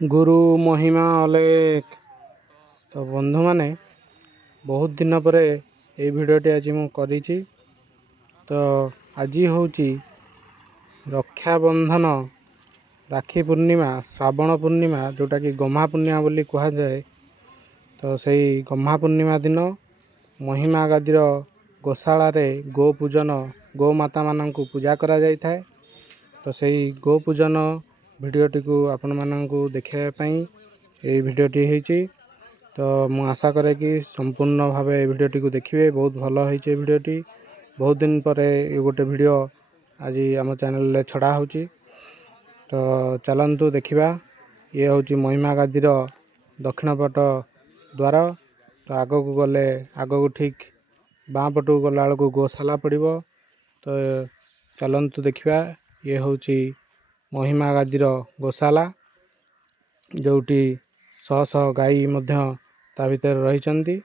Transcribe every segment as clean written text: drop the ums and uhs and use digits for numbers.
गुरु महिमा अलेख। तो बंधु माने बहुत दिन पर ये भिडियोटी आज मु करिछि। तो आज होची रक्षाबंधन राखी पूर्णिमा श्रावण पूर्णिमा जोटा कि गम्हा पूर्णिमा बोली कहा जाए। तो सही गम्हा पूर्णिमा दिन महिमा गादीर गोशाला रे गो पूजन गो माता माननकु पूजा करा जाय थाए। तो सही गो पूजन भिडियोटी को आपण माननकु देखिया पई ए भिडियोटी हेची। तो मु आशा करे कि संपूर्ण भावे ए भिडियोटी को देखिए। बहुत भलो हेची भिडियोटी। बहुत दिन पर ये गोटे भिडियो आज आम चैनल रे छड़ा होची। तो चलंतु देखिबा। ये होची महिमा गादीर दक्षिण पट द्वार। तो आगो को गले आगो को ठीक बाँ पटू गला बेलू गोशाला पड़िबो। तो चलंतु देखिबा। ये होची महिमा गादीर गोशाला जोटी शह शह गाई मध्य ता भीतर रहिचंती।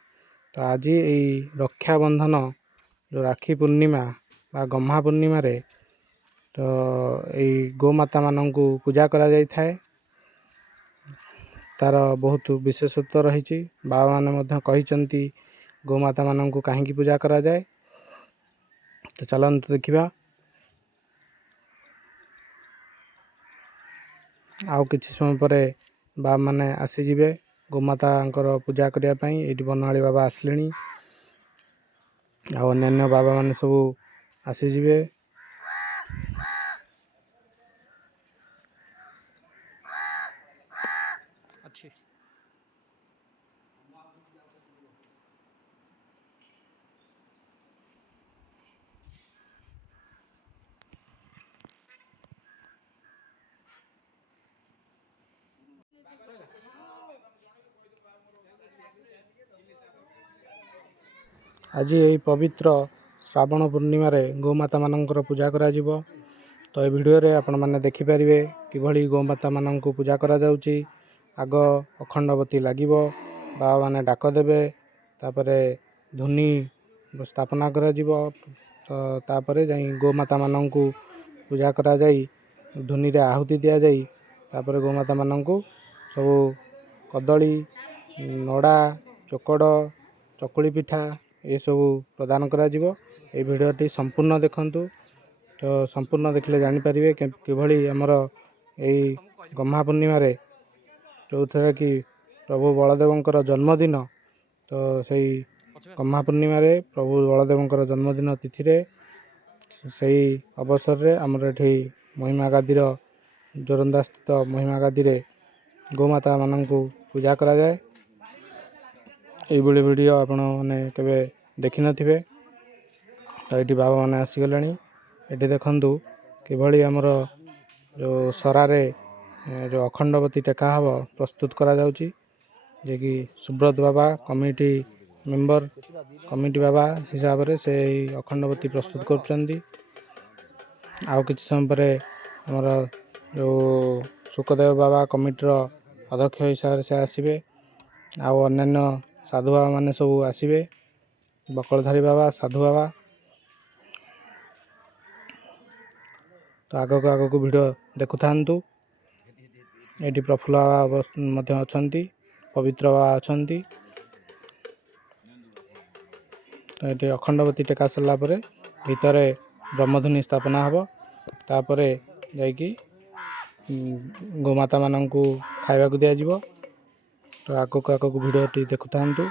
तो आज यही रक्षाबंधन जो राखी पूर्णिमा बा गम्हा पूर्णिमा रे तो यही गोमाता माननकु पूजा करा जाय थाए। तार बहुत विशेषत्व रही। बाबा माने मध्य कहिचंती गोमाता माननकु काहेकि पूजा करा जाए। तो चलंतु देखिबा। आउ किछि समय परे बाबा माने आसी जिवे गोमाता पूजा करिया पई। एठी बनवाली बाबा आसलेनी आ अन्य बाबा माने सब आसी जिवे। अच्छी आज यही पवित्र श्रावण पूर्णिमा रे गोमाता माननकर पूजा करा जिवो। तो ये वीडियो रे आपण माने देखि परिबे किभली गोमाता माननकु पूजा करा जाउची। आग अखंडवती लागिबो बाबा माने डाक देबे। तापरे धुनी स्थापना करा जिवो। तो तापरे जाई गोमाता माननकु पूजा करा जाई धुनी रे आहुति दिया जाई। तापरे गोमाता माननकु सब कदली नड़ा चोकड़ चकुली पिठा ये सब प्रदान करा जिवो। ए भिडियोटी संपूर्ण देखंतु। तो संपूर्ण देखले जानि परिबे किभली हमर एई गम्हा पूर्णिमा रे जो थरा कि प्रभु बलदेवंकर जन्मदिन। तो सही गम्हा पूर्णिमा रे प्रभु बलदेवंकर जन्मदिन तिथि रे सही अवसर रे हमर एठी महिमा गादीर जोरंदा स्थित महिमा गादी रे गोमाता माननकु पूजा करा जाए। ये बड़ी वीडियो आपण माने केबे देखि नथिबे। तो एठी बाबा माने आसी गलेनी। एठी देखंतु किभली हमर जो सरारे जो अखंडवती टेका हबो प्रस्तुत करा जाउची। जे कि सुब्रत बाबा कमिटी मेंबर कमिटी बाबा हिसाब रे से अखंडवती प्रस्तुत करचंदी। आउ किछ समय परे हमर जो सुखदेव बाबा कमिटी रो अध्यक्ष हिसाब से आसीबे। आउ अन्य साधु बाबा माने सब आसीबे। बकलधारी बाबा साधु बाबा। तो आगो को वीडियो देखु थांतु। एठी प्रफुल्ल बाबा मध्य अछंती पवित्र बाबा अछंती। तो एठी अखंडवती टेका सरला परे भितरे ब्रह्मधुनी स्थापना हबो। तापरे जाई कि गोमाता माननकु खाइबा को दिया जिवो। तो आगो को वीडियोटी देखु थांतु।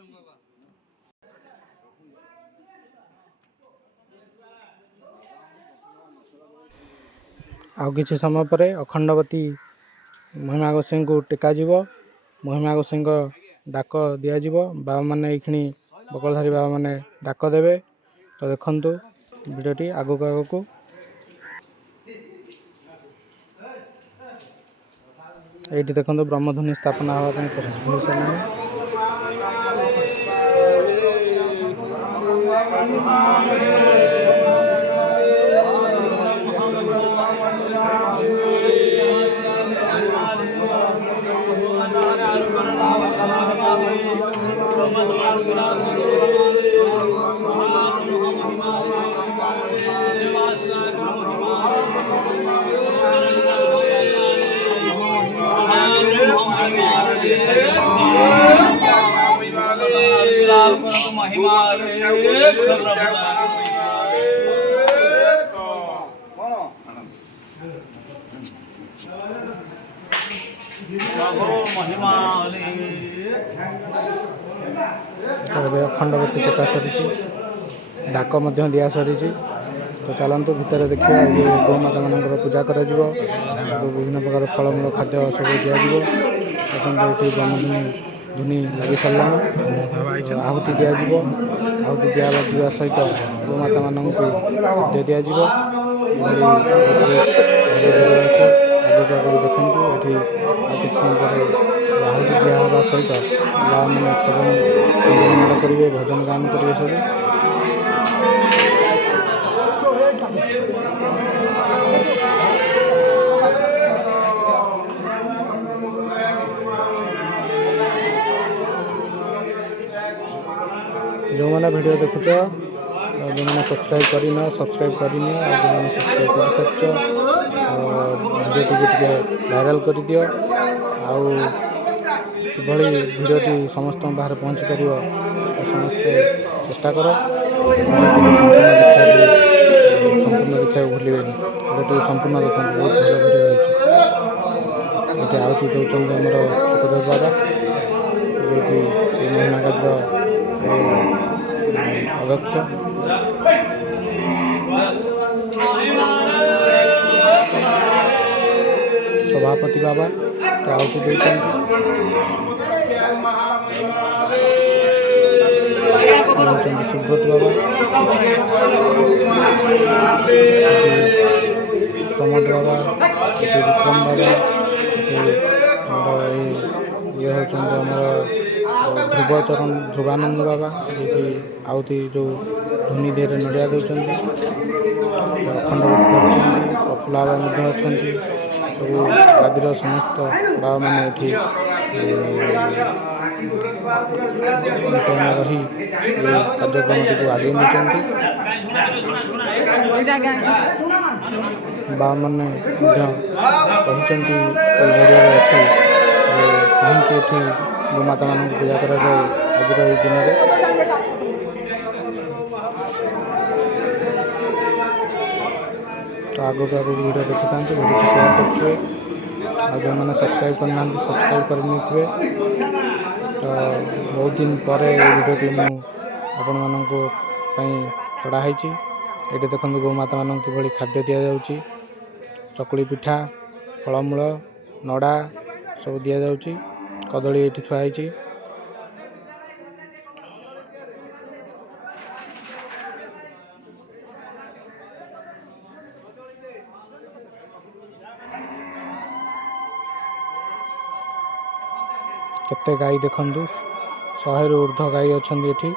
ଆଉ କିଛି ସମୟ ପରେ ଅଖଣ୍ଡବତୀ ମହିମା ଗୋସାଇଁଙ୍କୁ ଟେକାଯିବ। ମହିମା ଗୋସାଇଁଙ୍କ ଡାକ ଦିଆଯିବ। ବାବାମାନେ ଏଇକ୍ଷଣି ବକଳଧାରୀ ବାବାମାନେ ଡାକ ଦେବେ। ତ ଦେଖନ୍ତୁ ଭିଡ଼ିଓଟି ଆଗକୁ ଏଇଠି ଦେଖନ୍ତୁ ବ୍ରହ୍ମଧ୍ୱନି ସ୍ଥାପନା ହେବା ପାଇଁ ପ୍ରସ୍ତୁତ ହୋଇସାରିଲାଣି। ଏବେ ଅଖଣ୍ଡବତୀ ଟେକା ସରିଛି, ଡାକ ମଧ୍ୟ ଦିଆ ସରିଛି। ତ ଚାଲନ୍ତୁ ଭିତରେ ଦେଖିବା ଏବେ ଗୋମାତାମାନଙ୍କର ପୂଜା କରାଯିବ। ବିଭିନ୍ନ ପ୍ରକାର ଫଳମୂଳ ଖାଦ୍ୟ ସବୁ ଦିଆଯିବ। ଦେଖନ୍ତୁ ଏଠି ବ୍ରହ୍ମଧ୍ୱନି ଲାଗି ସାରିଲାଣି। ଆହୁତି ଦିଆଯିବ। ଆହୁତି ଦିଆଯିବା ସହିତ ଗୋମାତାମାନଙ୍କୁ ଖାଦ୍ୟ ଦିଆଯିବ। ଆଗକୁ ଦେଖନ୍ତୁ ଏଠି ଆଉ କିଛି ସମୟ ପରେ ଆହୁତି ଦିଆହେବା ସହିତ ବାବାମାନେ ଖଞ୍ଜନ କରିବେ, ଭଜନ ଗାନ କରିବେ ସବୁ। ଯେଉଁମାନେ ଭିଡ଼ିଓ ଦେଖୁଛ, ଯେଉଁମାନେ ସବସ୍କ୍ରାଇବ୍ କରିନ ସବସ୍କ୍ରାଇବ୍ କରିନିଅ, ଆଉ ଯେଉଁମାନେ ସବସ୍କ୍ରାଇବ୍ କରିସାରିଛ ଭିଡ଼ିଓଟିକୁ ଟିକେ ଭାଇରାଲ୍ କରିଦିଅ। ଆଉ କିଭଳି ଭିଡ଼ିଓଟି ସମସ୍ତଙ୍କ ପାଖରେ ପହଞ୍ଚି ପାରିବ ସମସ୍ତେ ଚେଷ୍ଟା କର। ସମ୍ପୂର୍ଣ୍ଣ ଦେଖିବାକୁ ଭୁଲିବେନି। ଭିଡ଼ିଓଟି ସମ୍ପୂର୍ଣ୍ଣ ଦେଖନ୍ତୁ, ବହୁତ ଭଲ ଭିଡ଼ିଓ ରହିଛି। ଏଠି ଆହୁତି ଦେଉଛନ୍ତି ଆମର ସୁଖଦେବ ବାବା, ଯିଏକି ଏ ମହିମାଗାରର ଅଧ୍ୟକ୍ଷ। ସଭାପତି ବାବା ଆହୁତି ଦେଉଛନ୍ତି। ହେଉଛନ୍ତି ସୁବ୍ରତ ବାବା, ପ୍ରମୋଦ ବାବା, ଏଠି ବିକ୍ରମ ବାବା, ଏଠି ଆମର ଇଏ ହେଉଛନ୍ତି ଆମର ଧ୍ରୁବାନନ୍ଦ ବାବା, ଯିଏକି ଆହୁତି ଯେଉଁ ଧୁନି ଦେହରେ ନଡ଼ିଆ ଦେଉଛନ୍ତି। ଅଖଣ୍ଡବତୀ ଧରିଛନ୍ତି। ପ୍ରଫୁଲ୍ଲ ବାବା ମଧ୍ୟ ଅଛନ୍ତି। ସବୁ ଆଦିର ସମସ୍ତ ବାବାମାନେ ଏଠି ମୁତୟନ ରହି ଏହି କାର୍ଯ୍ୟକ୍ରମଟିକୁ ଆଗେଇ ନେଇଛନ୍ତି। ବାବାମାନେ ମଧ୍ୟ କହିଛନ୍ତି ଏହି ଭିଡ଼ିଓରେ ଅଛି ଯେ କାହିଁକି ଏଠି ଗୋମାତାମାନଙ୍କୁ ପୂଜା କରାଯାଏ ଆଜିର ଏହି ଦିନରେ। ତ ଆଗକୁ ଭିଡ଼ିଓ ଦେଖିଥାନ୍ତୁ, ଭିଡ଼ିଓଟି ସେୟାର କରୁଥିବେ। ଆଉ ଯେଉଁମାନେ ସବସ୍କ୍ରାଇବ୍ କରିନାହାନ୍ତି ସବସ୍କ୍ରାଇବ୍ କରିନେଇଥିବେ। ତ ବହୁତ ଦିନ ପରେ ଏହି ଭିଡ଼ିଓଟି ମୁଁ ଆପଣମାନଙ୍କ ପାଇଁ ଛଡ଼ା ହେଇଛି। ଏଠି ଦେଖନ୍ତୁ ଗୋମାତାମାନଙ୍କୁ କିଭଳି ଖାଦ୍ୟ ଦିଆଯାଉଛି। ଚକୁଳି ପିଠା, ଫଳମୂଳ, ନଡ଼ା ସବୁ ଦିଆଯାଉଛି। କଦଳୀ ଏଠି ଥୁଆ ହେଇଛି। କେତେ ଗାଈ ଦେଖନ୍ତୁ, 100ରୁ ଉର୍ଦ୍ଧ୍ୱ ଗାଈ ଅଛନ୍ତି ଏଠି।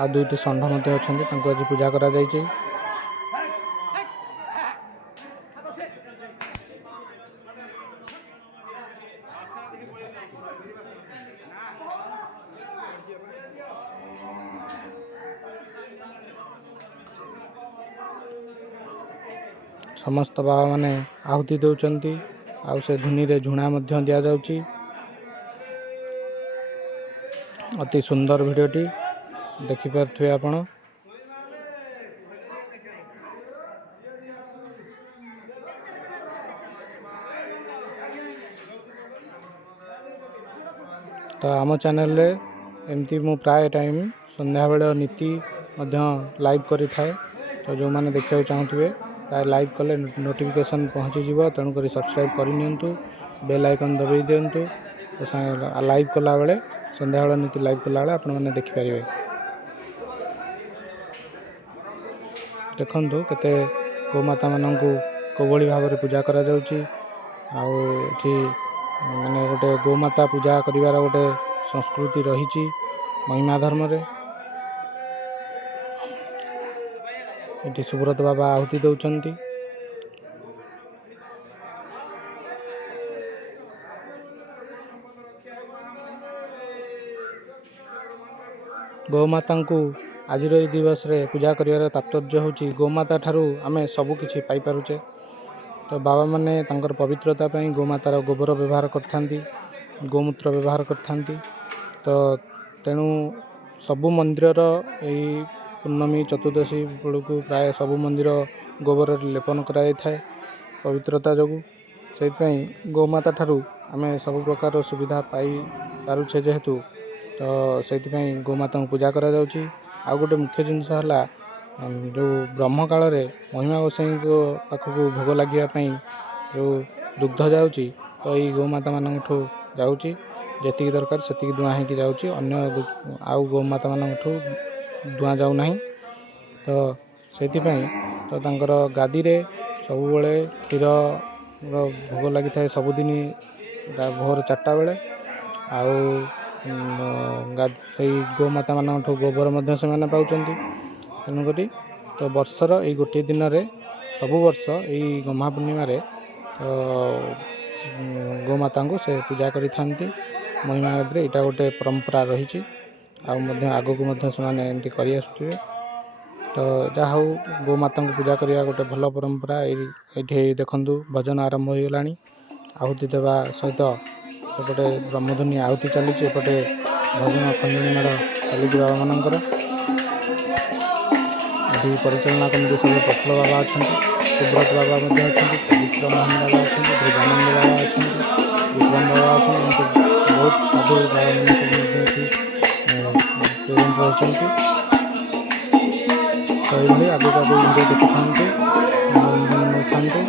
ଆଉ 2ଟି ଷଣ୍ଢ ମଧ୍ୟ ଅଛନ୍ତି, ତାଙ୍କୁ ଆଜି ପୂଜା କରାଯାଇଛି। ସମସ୍ତ ବାବାମାନେ ଆହୁତି ଦେଉଛନ୍ତି। ଆଉ ସେ ଧୁନିରେ ଝୁଣା ମଧ୍ୟ ଦିଆଯାଉଛି। ଅତି ସୁନ୍ଦର ଭିଡ଼ିଓଟି ଦେଖିପାରୁଥିବେ ଆପଣ। ତ ଆମ ଚ୍ୟାନେଲରେ एमती मु प्राय टाइम संध्या बेले नीति लाइव करी थाए। तो जो मैंने देखा चाहूे प्राय लाइव कले नोटिफिकेशन पहुँची जीव, तेणुक सब्सक्राइब करनी, बेल आइकन दबाई दिंतु। तो लाइव कला बेले संध्या बेले नीति लाइव कला बेले आपण मैंने देखिपारे। देखु केते गोमाता मानक कोभली भाव में पूजा करा जाउची। आउठी माने गोटे गोमाता पूजा करिवार गोटे संस्कृति रही महिमा धर्म रे। ये सुब्रत बाबा आहुति दौरान गोमाता को आज दिवस रे पूजा करिवार तात्पर्य होची गोमाता ठारू आमे सब किछि पाई पारुचे। तो बाबा माने तांकर पवित्रता पई गोमातार गोबर व्यवहार करथांती, गोमूत्र व्यवहार करथांती। तो तेणु सबु मंदिर यही पूर्णमी चतुर्दशी बेलू प्राय सबु मंदिर गोबर लेपन करा थाए पवित्रता जोगु। से गोमाता ठारू आमे सब प्रकार सुविधा पाई पारुछे जेहेतु, तो से गोमाता पूजा करा जाउची। आ गोटे मुख्य जिनस है जो ब्रह्म काल रे महिमा गोसाई को पाखक भोग लगे जो दुग्ध जाउची, तो ये गोमाता मानठू जाउची। जेतिक दरकार सेतिक दुआ होगी जाउची, अन्य आउ गोमाता मानठू दुआ जाऊ नहीं। तो सेतिपई तो तांकर गादी रे सब बेले क्षीर भोग लगी थाए सबुदिन भोर 4टा बेले। आउ से गोमाता मानठू गोबर से पाउचंती। तेणुक तो वर्षर ये गोटे दिन रे सब वर्ष यही गम्हा पूर्णिमा रे गोमाता को से पूजा करी थांती। महिमा रे इटा गोटे परंपरा रही आगो को एमती करी आसुथिबे। तो जहा हो गोमाता को पूजा करिया गोटे भल परंपरा। ये देखंतु भजन आरंभ हो गलानी। आहुति देवा सहित सेपटे ब्रह्मध्वनि आहुति चली, एपटे भजन खंजनी मेड़ चली बाबा मानकर। ये परिचालना कमिटी सब प्रफुल्ल बाबा अच्छा, सुब्रत बाबा अच्छा, पवित्र मोहन बाबा अच्छा, ध्रुवानंद बाबा अच्छा, विक्रम बाबा अच्छा, बहुत साधु बाबा मैंने सब प्रेजेंट रही। तो ये आगे वीडियो देखी था मनोरंजन था।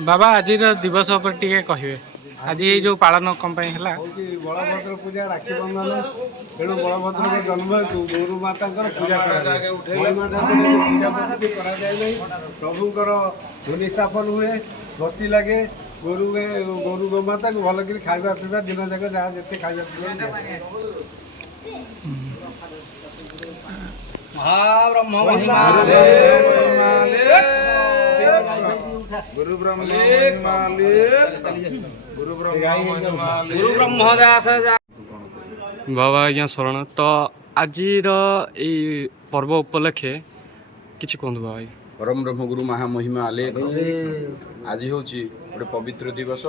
बाबा आज दिवस पर टिके कहे आज ये जो पालन कम है बलभद्र पूजा राखी बंधन तेणु बलभद्र जन्म हेतु गौर माता पूजा प्रभुंर धूनि स्थापन हुए बती लगे गोरु गोमाता को भल कर खाଇବା पीवा दिन जाक जहाँ जिते खाଇବା गुरु ब्रह्म बाबा आज्ञा शरण तो आज पर्व उपलक्षे किसी कहतु बाबा परम ब्रह्म गुरु महामहिमा आलेख आज हूँ गोटे पवित्र दिवस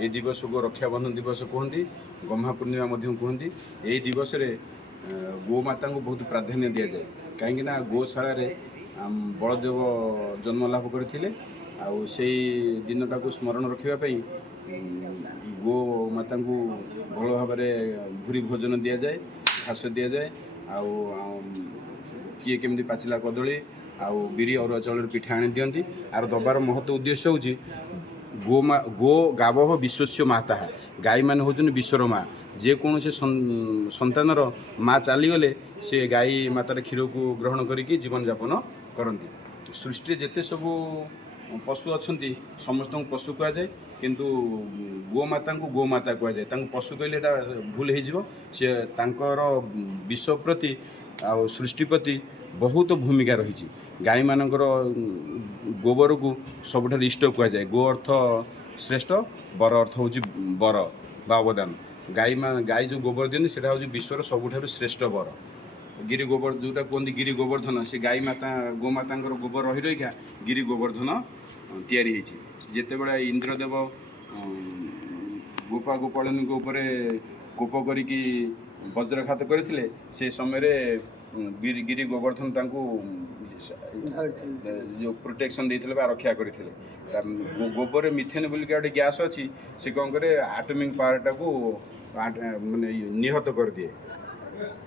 ये दिवस को रक्षाबंधन दिवस कहती गम्हा पूर्णिमा कहती यही दिवस गोमाता को बहुत प्राधान्य दि जाए कहीं गोशाला बलदेव जन्म लाभ करते से दिनटा को स्मरण रखापी गोमाता को भल भाव भूरी भोजन दि जाए घास दि जाए किए केमती पाचिला कदली आउ बिरी अरुआ चाउल पिठा आनी दिखती आर दबार महत्व उद्देश्य हूँ गो गाव विश्वस्य माता गाई मान हूँ विश्वर माँ जेकोसी संतानर माँ चलीगले से गाई मातार क्षीर को ग्रहण करिकी जीवन यापन करती सृष्टि जिते सब पशु अच्छा समस्त को पशु कहुए किंतु गोमाता को गोमाता कहुए पशु कहले भूल हो विश्व प्रति आ सृष्टि प्रति बहुत भूमिका रही गाई मानकर गोबर को सबुठ इष्ट कहुए गो अर्थ श्रेष्ठ बर अर्थ हूँ बर बा अवदान गाई जो गोबर दिखती से हूँ विश्वर सबुठ श्रेष्ठ बर गिरी गोबर जोटा कहते गिरी गोवर्धन से गाई माता गोमाता गोबर रही रहीका गिरी गोवर्धन तैयारी जिते बड़ा इंद्रदेव गोपा गोपालन कोप करिकी वज्रघात करते से समय गिरी गोवर्धन जो प्रोटेक्शन देते रक्षा करते गोबर मिथेन बोल गोटे गैस अच्छी से कौन करे आटमिक पावरटा को माने निहत कर दिए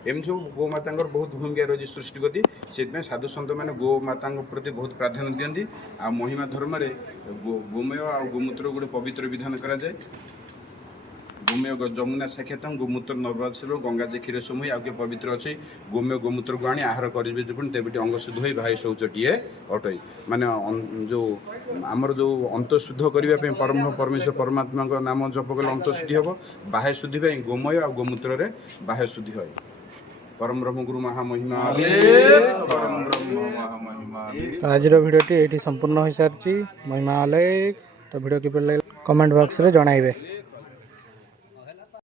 एमती सब गोमाता बहुत भूमिका रही सृष्टि प्रति से साधु सत मैंने गोमाता प्रति बहुत प्राधान्य दिखती आ महिमा धर्म गोमय आ गोमूत्र गोटे पवित्र विधान कराए गोमय जमुना साक्षात गोमूत्र नर्मदा गंगा जे क्षीर समूह आगे पवित्र अच्छी गोमय गोमूत्र को आनी आहार करेंगे तेबे अंग शुद्ध हो भाई शौचटीए अटई माने जो आमर जो अंत शुद्ध करने परम परमेश्वर परमात्मा नाम जप कले अंत शुद्धि हम बाह्य शुद्धि गोमय आ गोमूत्र बाह्य शुद्धि है परम ब्रह्म गुरु महामहिमा परम ब्रह्म महामहिमा। आज भिडियोटी ये संपूर्ण हो सारी महिमा आलेख तो भिडियो किपर कमेंट बॉक्स रे जणाइबे।